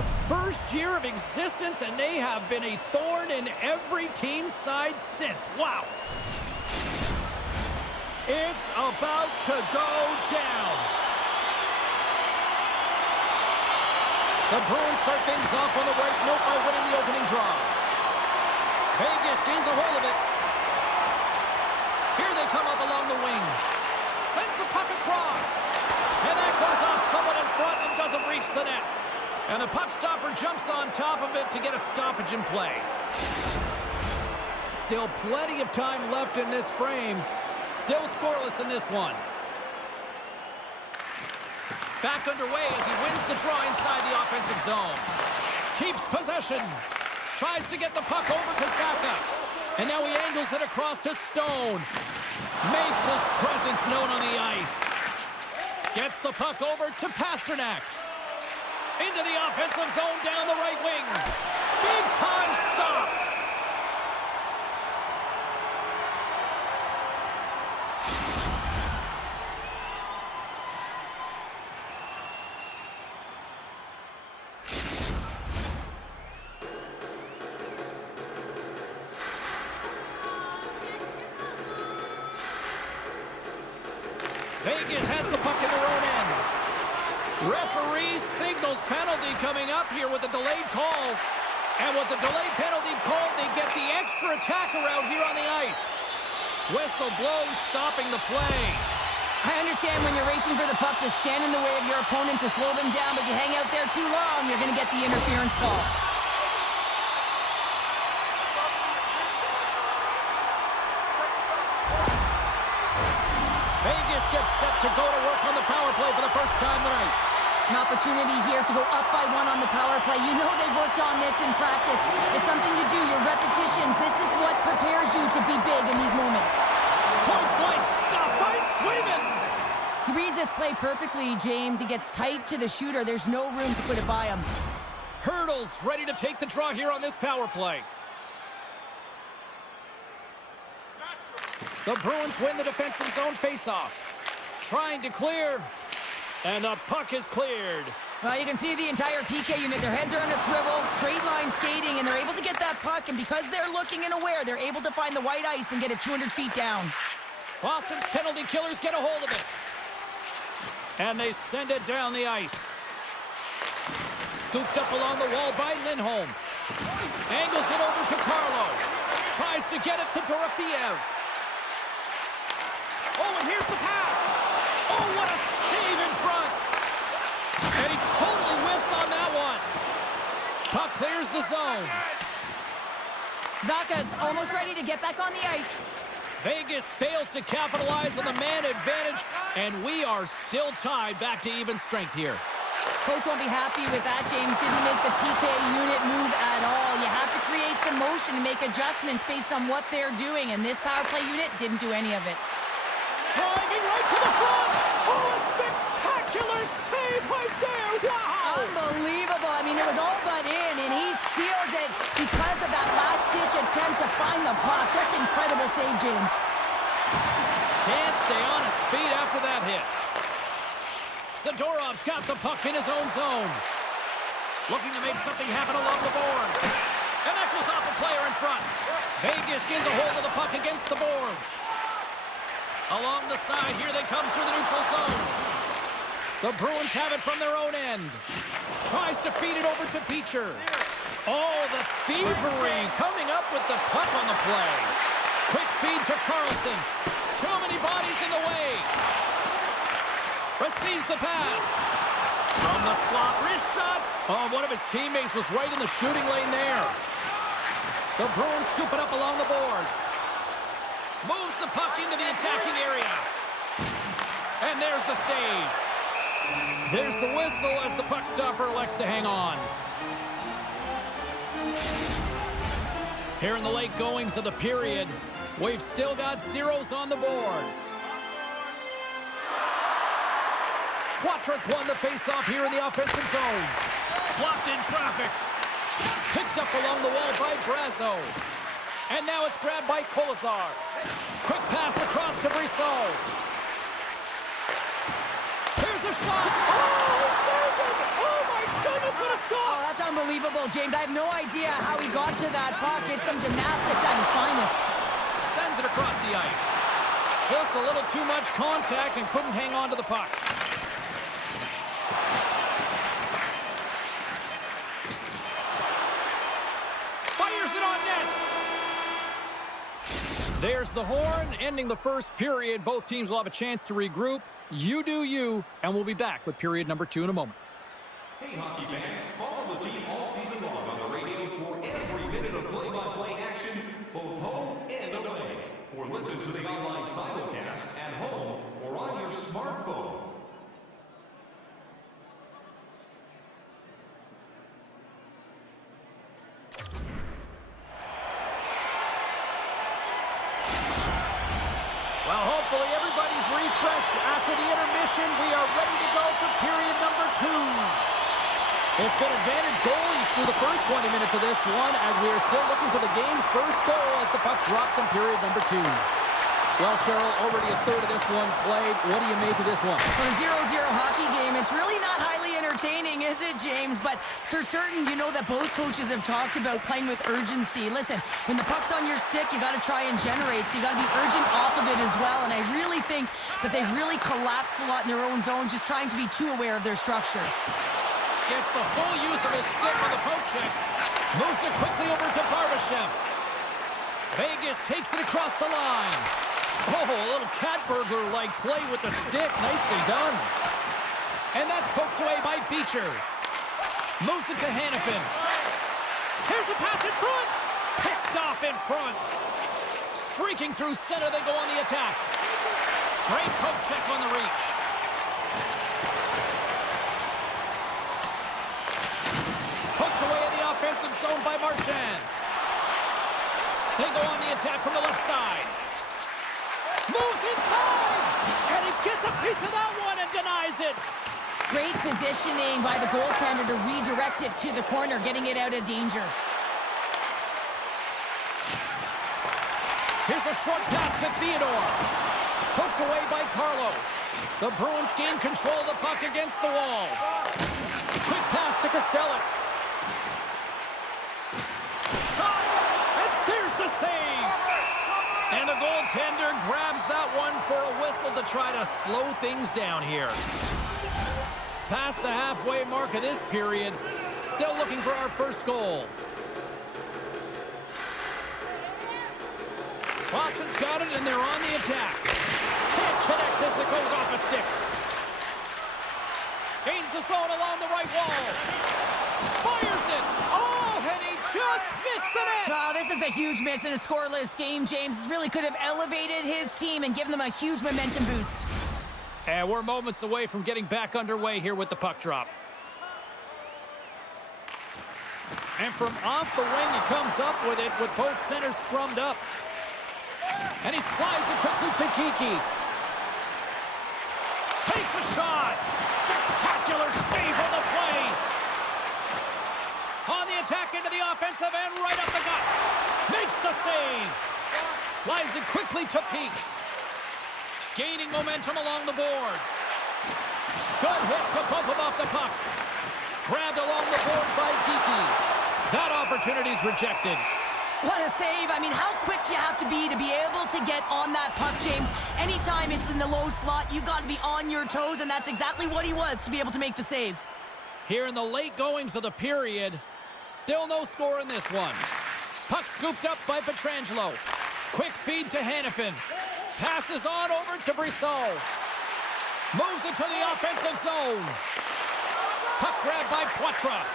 their first year of existence, and they have been a thorn in every team's side since. Wow. It's about to go down. The Bruins start things off on the right note by winning the opening draw. Vegas gains a hold of it. Here they come up along the wing. Sends the puck across. And that goes off someone in front and doesn't reach the net. And the puck stopper jumps on top of it to get a stoppage in play. Still plenty of time left in this frame. Still scoreless in this one. Back underway as he wins the draw inside the offensive zone. Keeps possession. Tries to get the puck over to Saka. And now he angles it across to Stone. Makes his presence known on the ice. Gets the puck over to Pasternak. Into the offensive zone down the right wing. Big time stop. Vegas has the puck in their own end. Referee signals penalty coming up here with a delayed call. And with the delayed penalty called, they get the extra attacker out here on the ice. Whistle blows, stopping the play. I understand when you're racing for the puck to stand in the way of your opponent to slow them down, but you hang out there too long, you're going to get the interference call. Vegas gets set to go to work on the power play for the first time tonight. An opportunity here to go up by 1 on the power play. You know they've worked on this in practice. It's something you do, your repetitions. This is what prepares you to be big in these moments. Point blank stop by Swayman. He reads this play perfectly, James. He gets tight to the shooter. There's no room to put it by him. Hurdles ready to take the draw here on this power play. The Bruins win the defensive zone faceoff. Trying to clear. And the puck is cleared. Well, you can see the entire PK unit. Their heads are on a swivel, straight line skating, and they're able to get that puck. And because they're looking and aware, they're able to find the white ice and get it 200 feet down. Boston's penalty killers get a hold of it. And they send it down the ice. Scooped up along the wall by Lindholm. Angles it over to Carlo. Tries to get it to Dorofeev. Oh, and here's the pass. Oh, what a save in front. And he totally whiffs on that one. Puck clears the zone. Zaka's almost ready to get back on the ice. Vegas fails to capitalize on the man advantage, and we are still tied back to even strength here. Coach won't be happy with that, James. Didn't make the PK unit move at all. You have to create some motion and make adjustments based on what they're doing, and this power play unit didn't do any of it. Driving right to the front. Oh, a spectacular save right there. Wow. Unbelievable. I mean, it was all but in, and he steals it because of that last-ditch attempt to find the puck. Just incredible save, James. Can't stay on his feet after that hit. Zadorov's got the puck in his own zone. Looking to make something happen along the boards. And that goes off a player in front. Vegas gets a hold of the puck against the boards. Along the side, here they come through the neutral zone. The Bruins have it from their own end. Tries to feed it over to Beecher. Oh, the thievery coming up with the puck on the play. Quick feed to Carlson. Too many bodies in the way. Receives the pass. From the slot, wrist shot. Oh, one of his teammates was right in the shooting lane there. The Bruins scoop it up along the boards. Moves the puck into the attacking area. And there's the save. There's the whistle as the puck stopper elects to hang on. Here in the late goings of the period, we've still got zeros on the board. Quatras won the faceoff here in the offensive zone. Blocked in traffic. Picked up along the wall by Brazo. And now it's grabbed by Kolesar. Quick pass across to Brissot. Here's a shot. Oh, he saved it. Oh, my goodness, what a stop. Oh, that's unbelievable, James. I have no idea how he got to that puck. It's some gymnastics at its finest. Sends it across the ice. Just a little too much contact and couldn't hang on to the puck. Fires it on net. There's the horn, ending the first period. Both teams will have a chance to regroup. You do you, and we'll be back with period number 2 in a moment. Hey, hockey fans, follow the team all season long on the radio for every minute of play-by-play action, both home and away. Or listen to the online simulcast at home or on your smartphone. Well, hopefully everybody's refreshed after the intermission. We are ready to go for period number 2. It's been advantage goalies through the first 20 minutes of this one as we are still looking for the game's first goal as the puck drops in period number 2. Well, Cheryl, already a third of this one played. What do you make of this one? Well, a 0-0 hockey game, it's really not highly entertaining, is it, James? But for certain, you know that both coaches have talked about playing with urgency. Listen, when the puck's on your stick, you got to try and generate, so you got to be urgent off of it as well. And I really think that they've really collapsed a lot in their own zone, just trying to be too aware of their structure. Gets the full use of his stick on the poke check. Moves it quickly over to Barbashev. Vegas takes it across the line. Oh, a little cat burglar-like play with the stick. Nicely done. And that's poked away by Beecher. Moves it to Hannafin. Here's a pass in front. Picked off in front. Streaking through center, they go on the attack. Great poke check on the reach. Poked away in the offensive zone by Marchand. They go on the attack from the left side. Moves inside, and he gets a piece of that one and denies it. Great positioning by the goaltender to redirect it to the corner, getting it out of danger. Here's a short pass to Theodore. Poked away by Carlo. The Bruins gain control of the puck against the wall. Quick pass to Kostelic. Shot, and there's the save. And the goaltender grabs that one for a whistle to try to slow things down here. Past the halfway mark of this period. Still looking for our first goal. Boston's got it, and they're on the attack. Can't connect as it goes off a stick. Gains the zone along the right wall. Fires it. Oh, and he just missed the net. Oh, this is a huge miss in a scoreless game, James. This really could have elevated his team and given them a huge momentum boost. And we're moments away from getting back underway here with the puck drop. And from off the wing, he comes up with it with both centers scrummed up. And he slides it quickly to Kiki. Takes a shot. Spectacular save on the play. On the attack into the offensive end, right up the gut. Makes the save. Slides it quickly to Peak. Gaining momentum along the boards. Good hit to bump him off the puck. Grabbed along the board by Kiki. That opportunity's rejected. What a save. I mean, how quick do you have to be able to get on that puck, James? Anytime it's in the low slot, you got to be on your toes, and that's exactly what he was to be able to make the save. Here in the late goings of the period, still no score in this one. Puck scooped up by Pietrangelo. Quick feed to Hannafin. Passes on over to Brissot. Moves into the offensive zone. Puck grabbed by Poitras.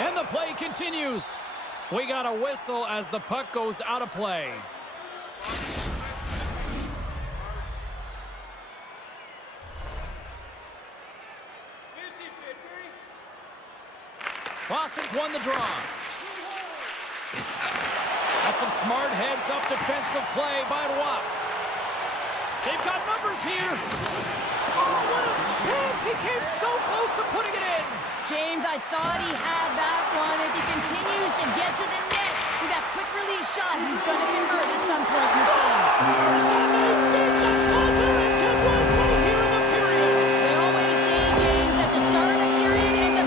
And the play continues. We got a whistle as the puck goes out of play. Boston's won the draw. That's some smart heads-up defensive play by Roy. They've got numbers here. Oh, what a chance. He came so close to putting it in. James, I thought he had that one. If he continues to get to the net with that quick release shot, he's going to convert at some point in this game. They always say, James, at the start of a period and at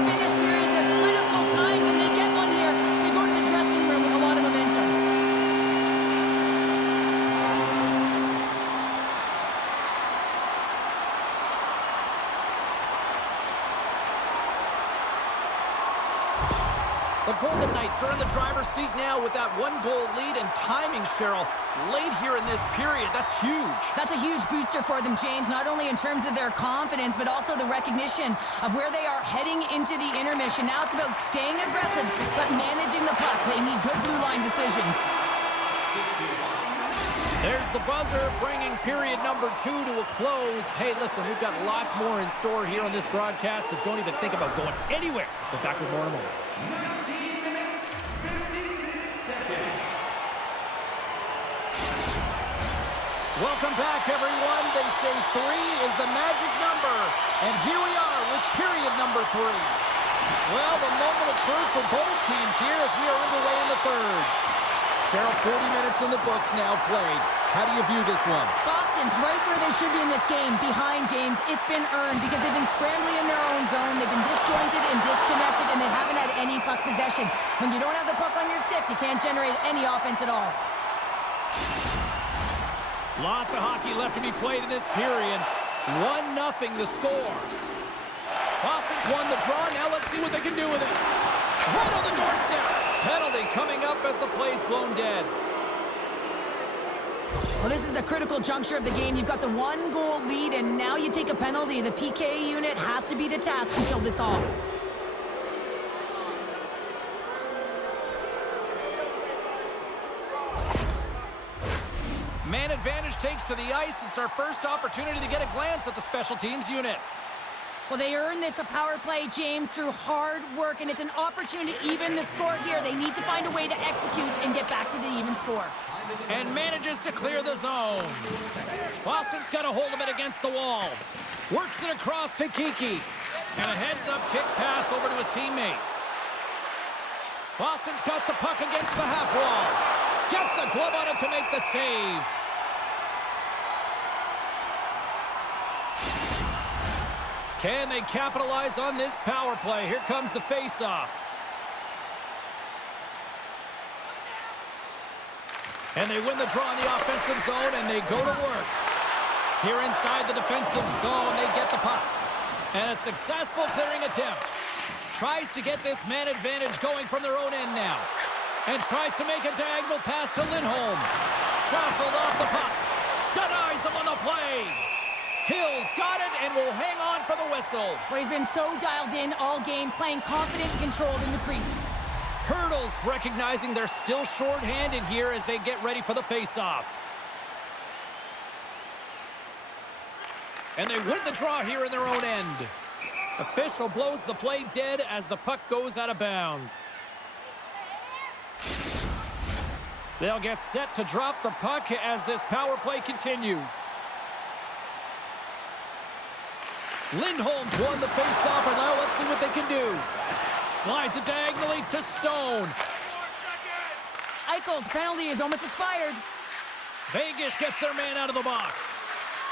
The Golden Knights are in the driver's seat now with that one-goal lead and timing, Cheryl, late here in this period. That's huge. That's a huge booster for them, James, not only in terms of their confidence, but also the recognition of where they are heading into the intermission. Now it's about staying aggressive, but managing the puck. They need good blue line decisions. There's the buzzer, bringing period number 2 to a close. Hey, listen, we've got lots more in store here on this broadcast, so don't even think about going anywhere. We're back with more in a moment. 19 minutes, 56 seconds. Welcome back, everyone. They say 3 is the magic number, and here we are with period number 3. Well, the moment of truth for both teams here as we are underway in the third. Cheryl, 40 minutes in the books now played. How do you view this one? Boston's right where they should be in this game, behind James. It's been earned because they've been scrambling in their own zone. They've been disjointed and disconnected, and they haven't had any puck possession. When you don't have the puck on your stick, you can't generate any offense at all. Lots of hockey left to be played in this period. 1-0 the score. Boston's won the draw. Now let's see what they can do with it. Right on the doorstep. Penalty coming up as the play's blown dead. Well, this is a critical juncture of the game. You've got the 1-goal lead, and now you take a penalty. The PK unit has to be to task to kill this off. Man advantage takes to the ice. It's our first opportunity to get a glance at the special teams unit. Well, they earned this a power play, James, through hard work, and it's an opportunity to even the score here. They need to find a way to execute and get back to the even score. And manages to clear the zone. Boston's got a hold of it against the wall. Works it across to Kiki. And a heads-up kick pass over to his teammate. Boston's got the puck against the half wall. Gets a glove on it to make the save. Can they capitalize on this power play? Here comes the face-off. And they win the draw in the offensive zone, and they go to work. Here inside the defensive zone, they get the puck. And a successful clearing attempt. Tries to get this man advantage going from their own end now. And tries to make a diagonal pass to Lindholm. Jostled off the puck. Denies him on the play. Hill's got it and will hang on for the whistle. Well, he's been so dialed in all game, playing confident and controlled in the crease. Hurdles recognizing they're still short-handed here as they get ready for the face-off. And they win the draw here in their own end. Official blows the play dead as the puck goes out of bounds. They'll get set to drop the puck as this power play continues. Lindholm's won the face-off, and now let's see what they can do. Slides it diagonally to Stone. Eichel's penalty is almost expired. Vegas gets their man out of the box.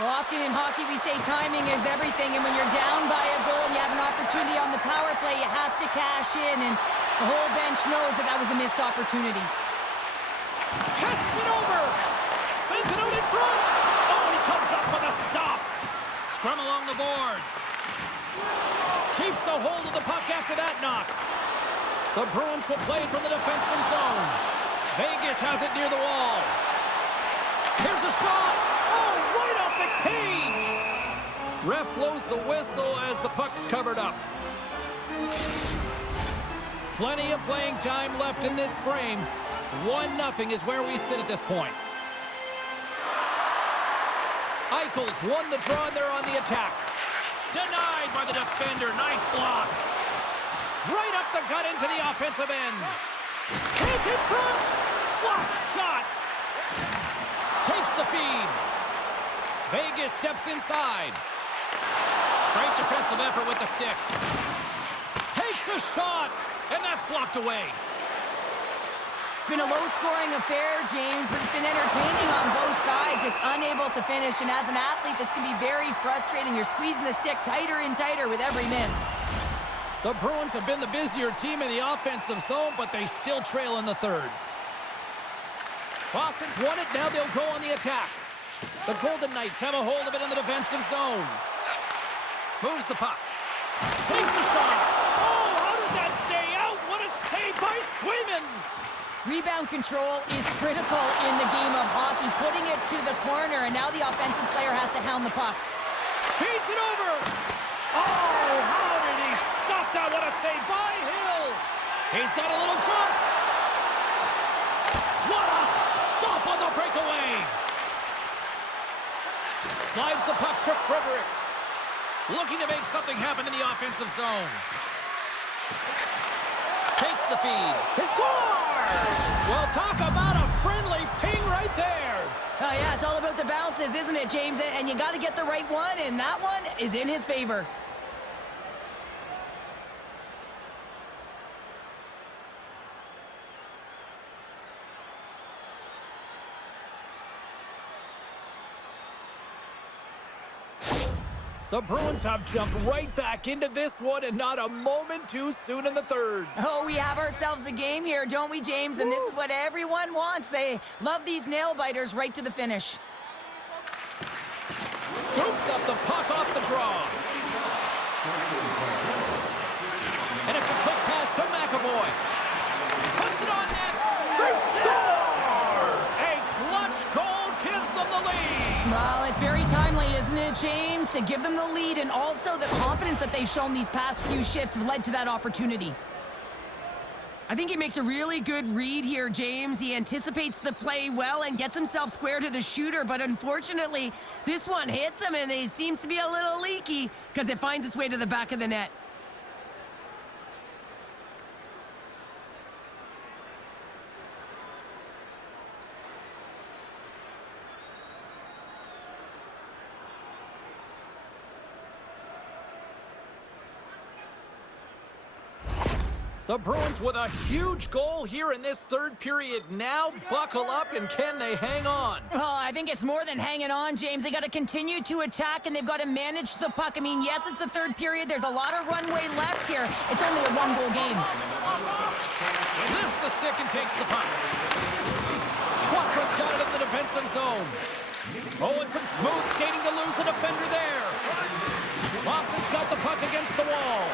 Well, often in hockey we say timing is everything, and when you're down by a goal and you have an opportunity on the power play, you have to cash in, and the whole bench knows that that was a missed opportunity. Passes it over. Sends it out in front. Oh, he comes up with a stop. Scrum along the boards. Keeps a hold of the puck after that knock. The Bruins will play it from the defensive zone. Vegas has it near the wall. Here's a shot. Oh, right off the cage. Ref blows the whistle as the puck's covered up. Plenty of playing time left in this frame. 1-0 is where we sit at this point. Eichel's won the draw, and they're on the attack. Denied by the defender. Nice block. Right up the gut into the offensive end. He's in front. Block shot. Takes the feed. Vegas steps inside. Great defensive effort with the stick. Takes a shot, and that's blocked away. It's been a low-scoring affair, James, but it's been entertaining on both sides, just unable to finish. And as an athlete, this can be very frustrating. You're squeezing the stick tighter and tighter with every miss. The Bruins have been the busier team in the offensive zone, but they still trail in the third. Boston's won it. Now they'll go on the attack. The Golden Knights have a hold of it in the defensive zone. Moves the puck. Takes a shot. Oh, how did that stay out? What a save by Rebound control is critical in the game of hockey, putting it to the corner, and now the offensive player has to hound the puck. Feeds it over. Oh, how did he stop that? What a save by Hill. He's got a little jump. What a stop on the breakaway. Slides the puck to Frederick. Looking to make something happen in the offensive zone. Takes the feed. He scores! Well, talk about a friendly ping right there. Oh, yeah, it's all about the bounces, isn't it, James? And you got to get the right one, and that one is in his favor. The Bruins have jumped right back into this one, and not a moment too soon in the third. Oh, we have ourselves a game here, don't we, James? And this is what everyone wants. They love these nail-biters right to the finish. Scoops up the puck off the draw. And it's a quick pass to McAvoy. Puts it on net. They score! A clutch goal gives them the lead. Well, it's very timely, isn't it, James? To give them the lead, and also the confidence that they've shown these past few shifts have led to that opportunity. I think he makes a really good read here, James. He anticipates the play well and gets himself square to the shooter, but unfortunately, this one hits him, and he seems to be a little leaky because it finds its way to the back of the net. The Bruins with a huge goal here in this third period. Now buckle up, and can they hang on? Well, I think it's more than hanging on, James. They got to continue to attack, and they've got to manage the puck. I mean, yes, it's the third period. There's a lot of runway left here. It's only a one-goal game. Lifts the stick and takes the puck. Quatra's got it in the defensive zone. Oh, and some smooth skating to lose a defender there. Boston's got the puck against the wall.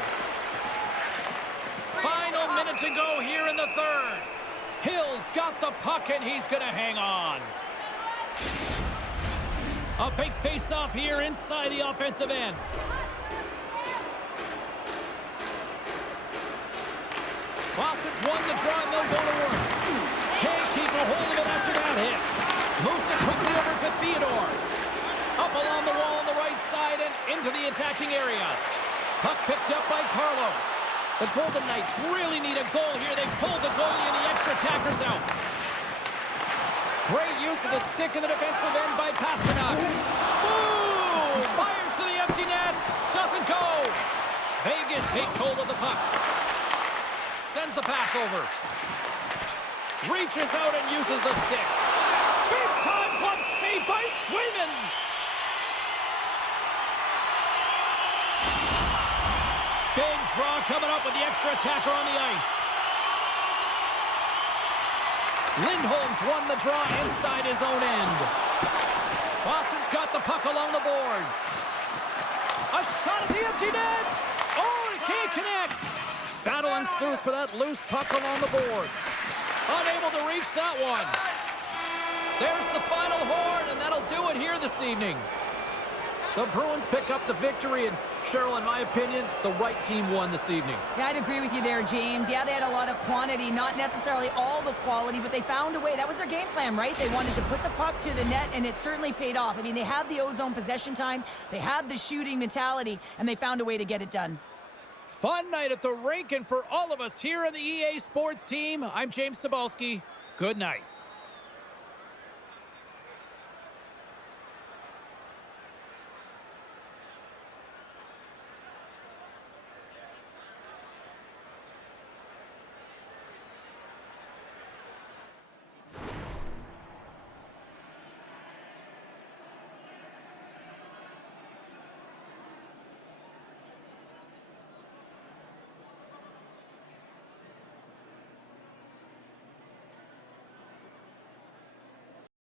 Final minute to go here in the third. Hill's got the puck, and he's going to hang on. A big face-off here inside the offensive end. Boston's won the draw, and they'll go to work. Can't keep a hold of it after that hit. Moves it quickly over to Theodore. Up along the wall on the right side and into the attacking area. Puck picked up by Carlo. The Golden Knights really need a goal here. They pulled the goalie and the extra attackers out. Great use of the stick in the defensive end by Pasternak. Boom! Fires to the empty net. Doesn't go. Vegas takes hold of the puck. Sends the pass over. Reaches out and uses the stick. Big time glove save by Swayman. Big draw coming up with the extra attacker on the ice. Lindholm's won the draw inside his own end. Boston's got the puck along the boards. A shot at the empty net. Oh, he can't connect. Battle ensues for that loose puck along the boards. Unable to reach that one. There's the final horn, and that'll do it here this evening. The Bruins pick up the victory, and Cheryl, in my opinion, the right team won this evening. Yeah, I'd agree with you there, James. Yeah, they had a lot of quantity, not necessarily all the quality, but they found a way. That was their game plan, right? They wanted to put the puck to the net, and it certainly paid off. I mean, they had the ozone possession time, they had the shooting mentality, and they found a way to get it done. Fun night at the rink, and for all of us here on the EA Sports team, I'm James Cebulski. Good night.